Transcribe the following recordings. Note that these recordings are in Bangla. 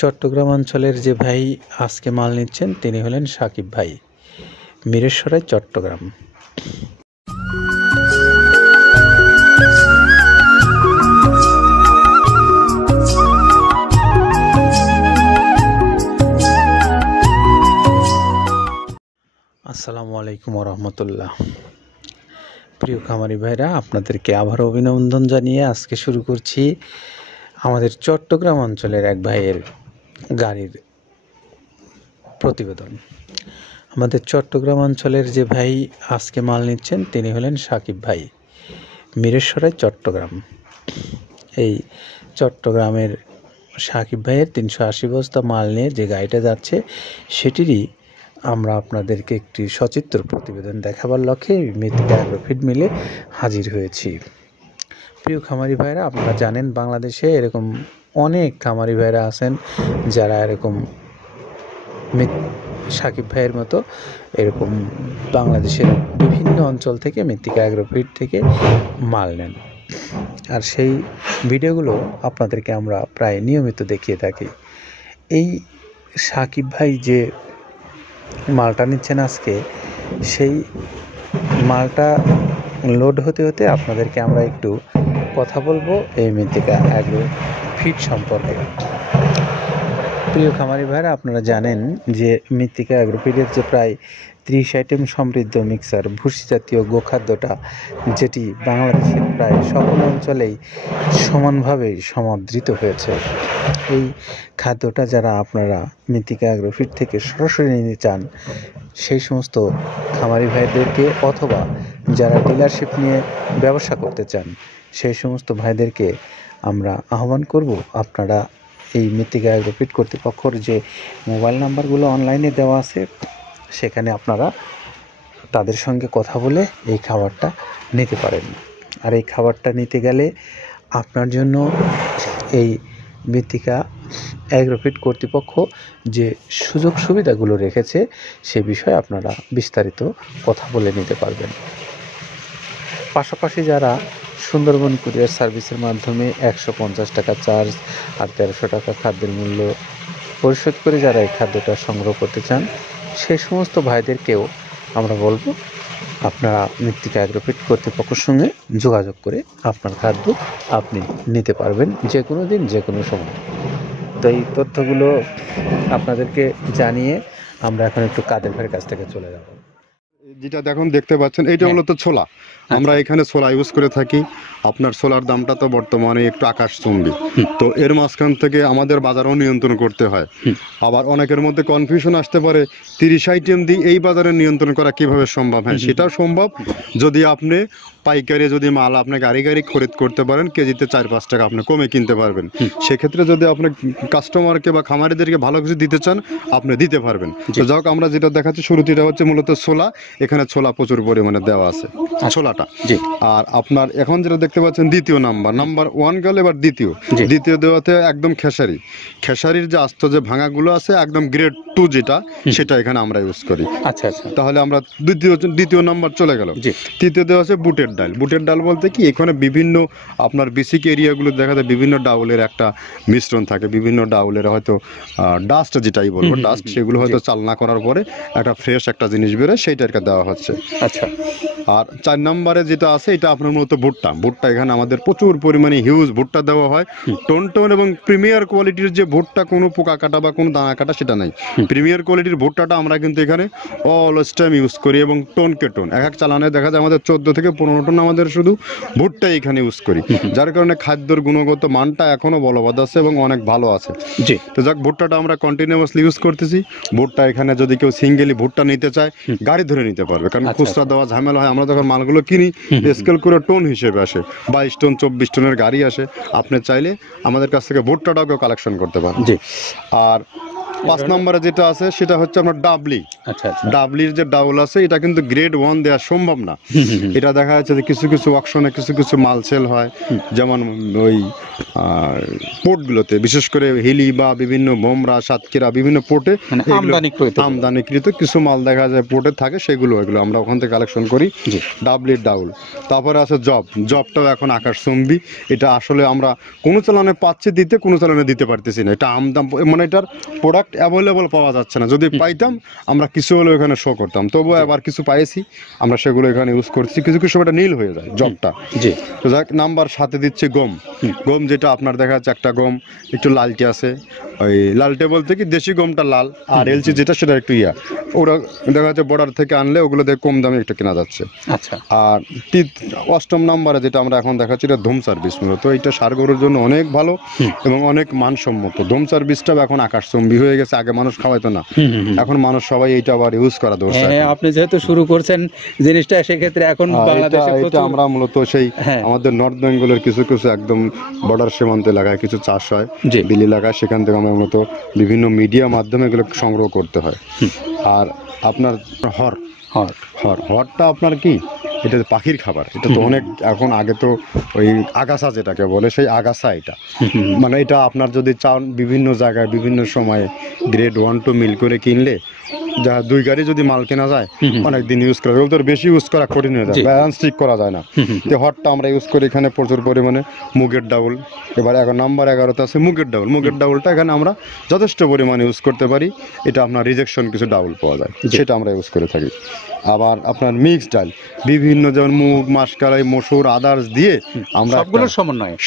চট্টগ্রাম অঞ্চলের যে ভাই আজকে মাল নিচ্ছেন তিনি হলেন সাকিব ভাই, মিরেশ্বরাই, চট্টগ্রাম। আসসালামু আলাইকুম রহমতুল্লাহ। প্রিয় খামারি ভাইরা, আপনাদেরকে আবার অভিনন্দন জানিয়ে আজকে শুরু করছি আমাদের চট্টগ্রাম অঞ্চলের এক ভাইয়ের গাড়ির প্রতিবেদন। আমাদের চট্টগ্রাম অঞ্চলের যে ভাই আজকে মাল নিচ্ছেন তিনি হলেন সাকিব ভাই, মিরেশ্বরাই, চট্টগ্রাম। এই চট্টগ্রামের সাকিব ভাইয়ের 380 বস্তা মাল নিয়ে যে গাড়িটা যাচ্ছে সেটিরই আমরা আপনাদেরকে একটি সচিত্র প্রতিবেদন দেখাবার লক্ষ্যে মৃত্তিকা অ্যাগ্রোফিড মিলে হাজির হয়েছি। প্রিয় খামারি ভাইরা, আপনারা জানেন বাংলাদেশে এরকম অনেক খামারি ভাইরা আছেন যারা এরকম সাকিব ভাইয়ের মতো এরকম বাংলাদেশের বিভিন্ন অঞ্চল থেকে মৃত্তিকা অ্যাগ্রোফিড থেকে মাল নেন, আর সেই ভিডিওগুলো আপনাদেরকে আমরা প্রায় নিয়মিত দেখিয়ে থাকি। এই সাকিব ভাই যে মালটা নিচ্ছেন আজকে, সেই মালটা লোড হতে হতে আপনাদেরকে আমরা একটু কথা বলবো এই মৃত্তিকা অ্যাগ্রোফিড সম্পর্কে। প্রিয় খামারি ভাইরা, আপনারা জানেন যে মৃত্তিকা অ্যাগ্রোফিডের যে প্রায় 30 আইটেম সমৃদ্ধ মিক্সার ভুসি জাতীয় গোখাদ্যটা, যেটি বাংলাদেশের প্রায় সকল অঞ্চলেই সমানভাবে সমাদৃত হয়েছে, এই খাদ্যটা যারা আপনারা মৃত্তিকা অ্যাগ্রোফিড থেকে সরাসরি নিতে চান সেই সমস্ত খামারি ভাইদেরকে, অথবা যারা ডিলারশিপ নিয়ে ব্যবসা করতে চান সেই সমস্ত ভাইদেরকে আমরা আহ্বান করব, আপনারা এই মৃত্তিকা অ্যাগ্রোফিড কর্তৃপক্ষর যে মোবাইল নাম্বারগুলো অনলাইনে দেওয়া আছে সেখানে আপনারা তাদের সঙ্গে কথা বলে এই খাবারটা নিতে পারেন। আর এই খাবারটা নিতে গেলে আপনার জন্য এই মৃত্তিকা অ্যাগ্রোফিড কর্তৃপক্ষ যে সুযোগ সুবিধাগুলো রেখেছে সে বিষয়ে আপনারা বিস্তারিত কথা বলে নিতে পারবেন। পাশাপাশি যারা সুন্দরবন কুরিয়ার সার্ভিসের মাধ্যমে 150 টাকা চার্জ আর 1300 টাকা খাদ্যের মূল্য পরিশোধ করে যারা এই খাদ্যটা সংগ্রহ করতে চান সেই সমস্ত ভাইদেরকেও আমরা বলবো আপনারা মৃত্তিকা অ্যাগ্রোফিড কর্তৃপক্ষের সঙ্গে যোগাযোগ করে আপনার খাদ্য আপনি নিতে পারবেন যে কোনো দিন, যে কোনো সময়। তো এই তথ্যগুলো আপনাদেরকে জানিয়ে আমরা এখন একটু কাদের ভাইয়ের কাছ থেকে চলে যাব। যেটা দেখতে পাচ্ছেন এইটা হলো তো ছোলা। আমরা এখানে ছোলা ইউজ করে থাকি। আপনার ছোলার দামটা তো বর্তমানে একটু আকাশচুম্বী, তো এর মাঝখান থেকে আমাদের বাজারও নিয়ন্ত্রণ করতে হয়। আবার অনেকের মধ্যে কনফিউশন আসতে পারে 30 আইটেম দিয়ে এই বাজারে নিয়ন্ত্রণ করা কিভাবে সম্ভব। হ্যাঁ, সেটাও সম্ভব যদি আপনি পাইকারি যদি মাল আপনি গাড়ি খরিদ করতে পারেন, কেজিতে 4-5 টাকা আপনি কমে কিনতে পারবেন। সেক্ষেত্রে যদি আপনি কাস্টমারকে বা খামারিদেরকে ভালো কিছু দিতে চান আপনি দিতে পারবেন। তো যাক, আমরা যেটা দেখাচ্ছি শুরুতে এটা হচ্ছে মূলত ছোলা। এখানে ছোলা প্রচুর পরিমাণে দেওয়া আছে ছোলাটা। আর আপনার এখন যেটা দেখতে পাচ্ছেন দ্বিতীয় নাম্বার 1 গেল, এবার দ্বিতীয় দেওয়াতে একদম খেসারির যে আস্ত যে ভাঙাগুলো আছে একদম গ্রেড 2 যেটা, সেটা এখানে আমরা ইউজ করি। আচ্ছা, তাহলে আমরা দ্বিতীয় নাম্বার চলে গেল। তৃতীয় দেওয়া আছে বুটের ডাল বলতে কি, এখানে বিভিন্ন আপনার বেসিক এরিয়াগুলো দেখা যায় বিভিন্ন ডাউলের একটা মিশ্রণ থাকে, বিভিন্ন ডাউলের হয়তো ডাস্ট যেটাই বলবো ডাস্ট, সেগুলো হয়তো চালনা করার পরে একটা ফ্রেশ একটা জিনিস বেরোয়, সেইটাকে দেওয়া হচ্ছে। আচ্ছা, আর 4 নম্বরে যেটা আছে এটা আপনার মূলত ভুট্টা এখানে আমাদের প্রচুর পরিমাণে হিউজ ভুট্টা দেওয়া হয়। টোন এবং প্রিমিয়ার কোয়ালিটির যে ভুট্টা, কোনো পোকা কাটা বা কোনো দানা কাটা সেটা নাই। প্রিমিয়ার কোয়ালিটির ভুট্টাটা আমরা কিন্তু এখানে অলওয়েজ টাইম ইউজ করি, এবং টোনকে টোন এক চালানে দেখা যায় আমাদের 14 থেকে 15 টন আমাদের শুধু ভুট্টা এখানে ইউজ করি, যার কারণে খাদ্যের গুণগত মানটা এখনো বলবৎ আছে এবং অনেক ভালো আছে। জি, তো যাক, ভুট্টাটা আমরা কন্টিনিউয়াসলি ইউজ করতেছি। ভুট্টা এখানে যদি কেউ সিঙ্গেলি ভুট্টা নিতে চায় গাড়ি ধরে নিতে পারবে, কারণ খুচরা দেওয়া ঝামেলা হয়। আমরা যখন মালগুলো কিনি স্কেল করে টোন হিসেবে আসে, 22 টন 24 টনের গাড়ি আসে। আপনি চাইলে আমাদের কাছ থেকে ভুট্টাটাও কালেকশন করতে পারেন। জি, আর 5 নম্বরে যেটা আছে সেটা হচ্ছে আপনার আচ্ছা আচ্ছা। ডাবলির যে ডাউল আছে এটা কিন্তু গ্রেড 1 দেওয়া সম্ভব না। এটা দেখা যাচ্ছে যে কিছু কিছু অকশনে কিছু কিছু মাল সেল হয়, যেমন ওই পোর্টগুলোতে, বিশেষ করে হিলি বা বিভিন্ন বোমরা, সাতক্ষীরা বিভিন্ন পোর্টে মানে আমদানিকৃত কিছু মাল দেখা যায় পোর্টে থাকে, এগুলো আমরা ওখান থেকে কালেকশন করি। ডাবলির ডাউল। তারপরে আছে জবটাও এখন আকাশচুম্বী। এটা আসলে আমরা কোনো চালানে পাচ্ছি দিতে, কোনো চালানে দিতে পারতেছি না। এটা আমদাম, মানে এটার প্রোডাক্ট অ্যাভেলেবল পাওয়া যাচ্ছে না। যদি পাইতাম আমরা কিছু হলেও এখানে শো করতাম, তবুও আবার কিছু পাইছি আমরা, সেগুলো এখানে ইউজ করছি। কিছু কিছু সময় নীল হয়ে যায় জবটা। তো যাক, নাম্বার 7-এ দিচ্ছে গম। যেটা আপনার দেখা যাচ্ছে একটা গম একটু লালটে আছে, ওই লালটে বলতে কি দেশি গমটা লাল, আর এলচি যেটা সেটা একটু ওরা দেখা যাচ্ছে বর্ডার থেকে আনলে ওগুলো দিয়ে কম দামে একটু কেনা যাচ্ছে। আচ্ছা। আর 8ম নাম্বারে যেটা আমরা এখন দেখাচ্ছি, এটা ধুম সার্ভিস। মূলত এটা ষাঁড় গরুর জন্য অনেক ভালো এবং অনেক মানসম্মত। ধুম সার্ভিসটাও এখন আকাশচুম্বী হয়ে গেছে। আগে মানুষ খাওয়াইতো না, এখন মানুষ সবাই এইটা আবার ইউজ করা দরকার। আপনি যেহেতু শুরু করছেন জিনিসটা, সেক্ষেত্রে এখন বাংলাদেশে এটা আমরা মূলত সেই আমাদের নর্থ বেঙ্গলের কিছু কিছু একদম বর্ডার সীমান্ত এলাকায় কিছু চাষ হয়, বিল এলাকায়, সেখান থেকে আমরা মূলত বিভিন্ন মিডিয়া মাধ্যমে এগুলো সংগ্রহ করতে হয়। আর আপনার হরটা আপনার কি, এটা পাখির খাবার। এটা তো অনেক এখন, আগে তো ওই আগাছা যেটাকে বলে, সেই আগাছা এটা। মানে এটা আপনার যদি চান বিভিন্ন জায়গায় বিভিন্ন সময়ে গ্রেড 1-2 মিল করে কিনলে, যা 2 গাড়ি যদি মাল কেনা যায়, অনেকদিন ইউজ করা যায়। ওদের বেশি ইউজ করা কঠিন হয়ে যায়, ব্যালেন্স ঠিক করা যায় না। তো হটটা আমরা ইউজ করি এখানে প্রচুর পরিমাণে। মুগের ডাউল, এবার নাম্বার 11-তে আছে মুগের ডাউল। মুগের ডাউলটা এখানে আমরা যথেষ্ট পরিমাণে ইউজ করতে পারি। এটা আপনার রিজেকশন কিছু ডাউল পাওয়া যায়, সেটা আমরা ইউজ করে থাকি। আবার আপনার মিক্সড ডাল, বিভিন্ন যেমন মুগ, মাসকলাই, মসুর, আদার্স দিয়ে আমরা সবগুলোর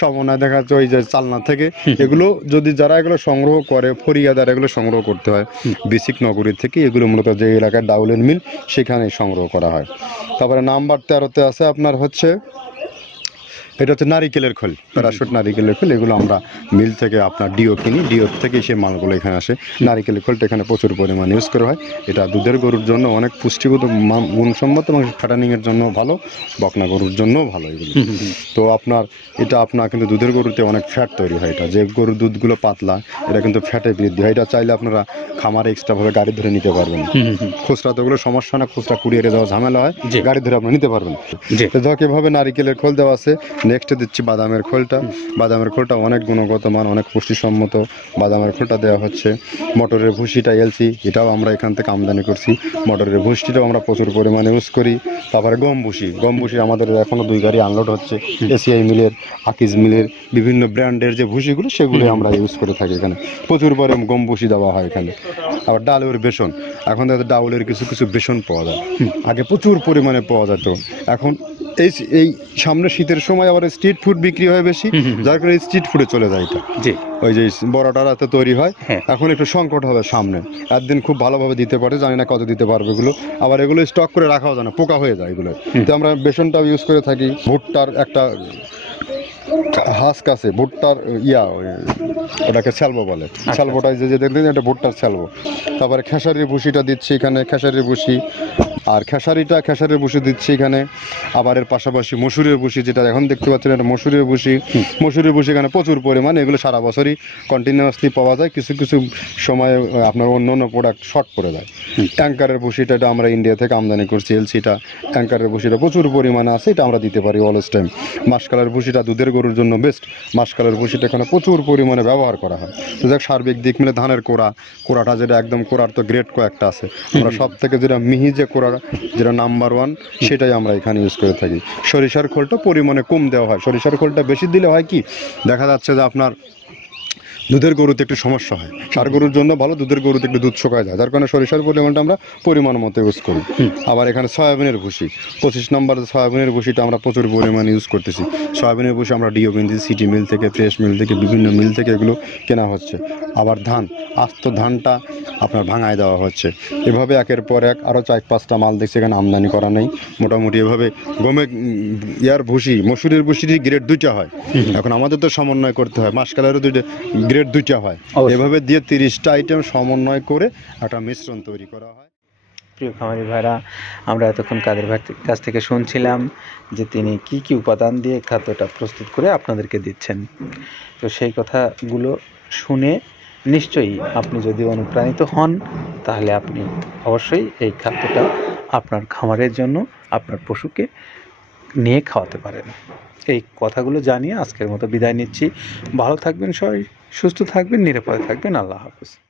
সমন্বয় দেখা যাচ্ছে ওই যে চালনা থেকে। এগুলো যদি যারা এগুলো সংগ্রহ করে, ফরিয়াদার এগুলো সংগ্রহ করতে হয় বেসিক নগরী থেকে। এগুলো মূলত যে এলাকার ডাউলের মিল, সেখানেই সংগ্রহ করা হয়। তারপরে নাম্বার 13-তে আছে আপনার হচ্ছে, এটা হচ্ছে নারিকেলের খোল, প্যারাশুট নারিকেলের খোল। এগুলো আমরা মিল থেকে আপনার ডিও কিনি, ডিও থেকে সেই মালগুলো এখানে আসে। নারিকেলের খোলটা এখানে প্রচুর পরিমাণে ইউজ করা হয়। এটা দুধের গরুর জন্য অনেক পুষ্টিগত গুণসম্মত এবং ফ্যাটানিংয়ের জন্য ভালো, বকনা গরুর জন্যও ভালো এগুলো। তো আপনার কিন্তু দুধের গরুতে অনেক ফ্যাট তৈরি হয়। এটা যে গরুর দুধগুলো পাতলা, এটা কিন্তু ফ্যাটে বৃদ্ধি হয়। এটা চাইলে আপনারা খামারে এক্সট্রাভাবে গাড়ি ধরে নিতে পারবেন। খুচরা তো ওগুলো সমস্যা না, খুচরা কুরিয়ারে যাওয়া ঝামেলা হয়, গাড়ি ধরে আপনি নিতে পারবেন। তো যাক, এভাবে নারিকেলের খোল দেওয়া আছে। নেক্সটে দিচ্ছি বাদামের খোলটা। বাদামের খোলটা অনেক গুণগত মান, অনেক পুষ্টিসম্মত। বাদামের খোলটা দেওয়া হচ্ছে। মটরের ভুসিটা এলসি, এটাও আমরা এখান থেকে আমদানি করছি। মটরের ভুসিটাও আমরা প্রচুর পরিমাণে ইউজ করি। তারপরে গম ভুসি আমাদের এখনও 2 গাড়ি আনলোড হচ্ছে। এসিআই মিলের, আকিজ মিলের বিভিন্ন ব্র্যান্ডের যে ভুসিগুলো, সেগুলো আমরা ইউজ করে থাকি। এখানে প্রচুর পরিমাণে গম ভুসি দেওয়া হয় এখানে। আবার ডালের বেসন, এখন ডাউলের কিছু কিছু বেসন পাওয়া যায়। আগে প্রচুর পরিমাণে পাওয়া যেত। এখন এই সামনে শীতের সময় আবার স্ট্রিট ফুড বিক্রি হয় বেশি, যার কারণে স্ট্রিট ফুডে চলে যায়। এটা ওই যে বড়টা রাতে তৈরি হয়। এখন একটু সংকট হবে সামনে, একদিন খুব ভালোভাবে দিতে পারে, জানি না কত দিতে পারবে এগুলো। আবার এগুলো স্টক করে রাখাও যায় না, পোকা হয়ে যায় এগুলো। তো আমরা বেসনটাও ইউজ করে থাকি। ভুট্টার একটা হাস্ক আছে, ভুট্টার ওটাকে স্যালবো বলে। স্যালবোটা যে দেখবেন, এটা ভুট্টার স্যালবো। তারপরে খেসারির ভুসিটা দিচ্ছি এখানে, খেসারির ভুসি। আর খেসারির ভুসি দিচ্ছি এখানে। আবার এর পাশাপাশি মসুরের ভুসি, যেটা এখন দেখতে পাচ্ছেন, এটা মসুরের ভুসি এখানে প্রচুর পরিমাণে। এগুলো সারা বছরই কন্টিনিউয়াসলি পাওয়া যায়। কিছু কিছু সময় আপনার অন্য প্রোডাক্ট শর্ট পড়ে যায়। ট্যাঙ্কারের ভুসিটা, এটা আমরা ইন্ডিয়া থেকে আমদানি করছি। এলসিটা, ট্যাঙ্কারের ভুসিটা প্রচুর পরিমাণে আছে, এটা আমরা দিতে পারি অলওয়েজ টাইম। মাসকালের ভুসিটা দুধের গরুর জন্য বেস্ট। মাসকালের ভুসিটা এখানে প্রচুর পরিমাণে ব্যবহার করা হয়। তো যাক, সার্বিক দিক মিলে ধানের কোড়াটা যেটা একদম, কোড়ার তো গ্রেড কয়েকটা আছে। আমরা সব থেকে যেটা মিহি যে কোড়া, যেটা নাম্বার 1, সেটাই আমরা এখানে ইউজ করে থাকি। সরিষার খোলটা পরিমাণে কম দেওয়া হয়। সরিষার খোলটা বেশি দিলে হয় কি, দেখা যাচ্ছে যে আপনার দুধের গরুতে একটু সমস্যা হয়। ষাঁড় গরুর জন্য ভালো, দুধের গরুতে একটু দুধ শুকায় যায়, যার কারণে সরিষার পরিমাণটা আমরা পরিমাণ মতো ইউজ করি। আবার এখানে সয়াবিনের ভুসি, 25 নম্বর সয়াবিনের ভুসিটা আমরা প্রচুর পরিমাণে ইউজ করতেছি। সয়াবিনের ভুসি আমরা ডিও কিনছি, সিটি মিল থেকে, ফ্রেশ মিল থেকে, বিভিন্ন মিল থেকে এগুলো কেনা হচ্ছে। আবার আস্ত ধানটা আপনার ভাঙায় দেওয়া হচ্ছে। এভাবে একের পর এক আরও 4-5টা মাল দেখছি এখানে আমদানি করা নেই। মোটামুটি এভাবে ভুসি, মসুরের ভুসির গ্রেড 2টা হয়। এখন আমাদের তো সমন্বয় করতে হয়, মাসকালেরও গ্রেড 2টা হয়। এভাবে দিয়ে 30টা আইটেম সমন্বয় করে একটা মিশ্রণ তৈরি করা হয়। প্রিয় খামারি ভাইরা, আমরা এতক্ষণ কাদের ভাইয়ের কাছ থেকে শুনছিলাম যে তিনি কি কি উপাদান দিয়ে খাদ্যটা প্রস্তুত করে আপনাদেরকে দিচ্ছেন। তো সেই কথাগুলো শুনে নিশ্চয়ই আপনি যদি অনুপ্রাণিত হন তাহলে আপনি অবশ্যই এই খাদ্যটা আপনার খামারের জন্য আপনার পশুকে নিয়ে খাওয়াতে পারেন। এই কথাগুলো জানিয়ে আজকের মতো বিদায় নিচ্ছি। ভালো থাকবেন সবাই, সুস্থ থাকবেন, নিরাপদে থাকবেন। আল্লাহ হাফেজ।